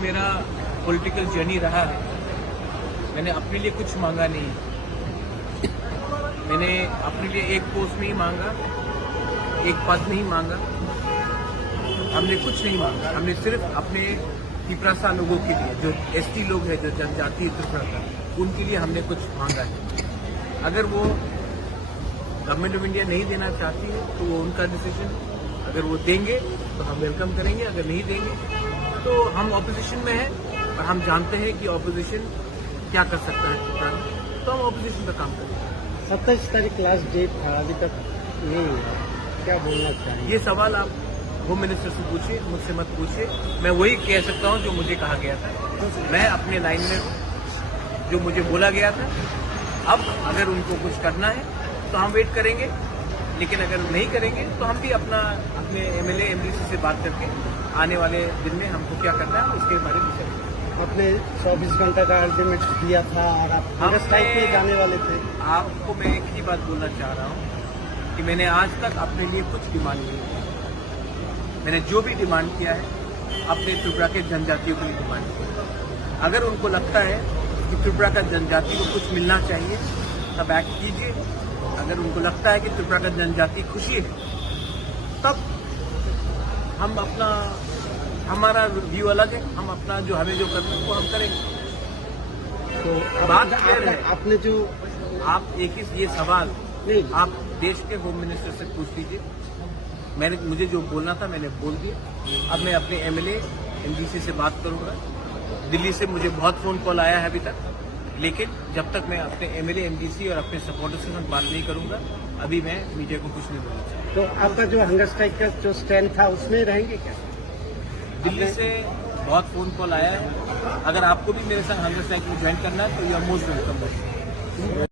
मेरा political journey रहा है, मैंने अपने लिए कुछ मांगा नहीं। मैंने अपने लिए एक पोस्ट नहीं मांगा, एक पद नहीं मांगा, हमने कुछ नहीं मांगा। हमने सिर्फ अपने त्रिपुरा लोगों के लिए, जो एसटी लोग हैं, जो जनजातीय त्रिपुरा का, उनके लिए हमने कुछ मांगा है। अगर वो गवर्नमेंट ऑफ इंडिया नहीं देना चाहती है तो वो उनका डिसीजन। अगर वो देंगे तो हम वेलकम करेंगे, अगर नहीं देंगे तो हम ऑपोजिशन में हैं और हम जानते हैं कि ऑपोजिशन क्या कर सकता है त्रिपुरा में, तो हम ऑपोजिशन का काम करेंगे। 27 तारीख लास्ट डेट था, अभी तक नहीं हुआ, क्या बोलना चाहिए? ये सवाल आप होम मिनिस्टर से पूछिए, मुझसे मत पूछिए। मैं वही कह सकता हूँ जो मुझे कहा गया था। मैं अपने लाइन में हूँ, जो मुझे बोला गया था। अब अगर उनको कुछ करना है तो हम वेट करेंगे, लेकिन अगर नहीं करेंगे तो हम भी अपने एमएलए एमडीसी से बात करके आने वाले दिन में हमको क्या करना है उसके बारे में करेंगे। आपने 24 घंटा का अल्टीमेट दिया था और आप स्ट्राइक पे जाने वाले थे। आपको मैं एक ही बात बोलना चाह रहा हूँ कि मैंने आज तक अपने लिए कुछ डिमांड नहीं किया। मैंने जो भी डिमांड किया है अपने त्रिपुरा के जनजातियों के लिए डिमांड किया। अगर उनको लगता है कि त्रिपुरा का जनजाति को कुछ मिलना चाहिए तब एक्ट कीजिए। अगर उनको लगता है कि त्रिपुरा का जनजाति खुशी है तब हम हमारा व्यू अलग है। हम अपना जो हमें जो करना है वो हम करेंगे। तो बात क्लियर है। आपने जो आप एक ही ये सवाल नहीं, आप देश के होम मिनिस्टर से पूछ लीजिए। मुझे जो बोलना था मैंने बोल दिया। अब मैं अपने एमएलए एमडीसी से बात करूंगा। दिल्ली से मुझे बहुत फोन कॉल आया है अभी तक, लेकिन जब तक मैं अपने एमएलए एमडीसी और अपने सपोर्टर्स के साथ बात नहीं करूंगा अभी मैं मीडिया को कुछ नहीं बोलना चाहता। तो आपका जो हंगर स्ट्राइक का जो स्टैंड था उसमें रहेंगे क्या? दिल्ली से बहुत फोन कॉल आया है। अगर आपको भी मेरे साथ हंगर स्ट्राइक में ज्वाइन करना है तो यू आर मोस्ट वेलकम।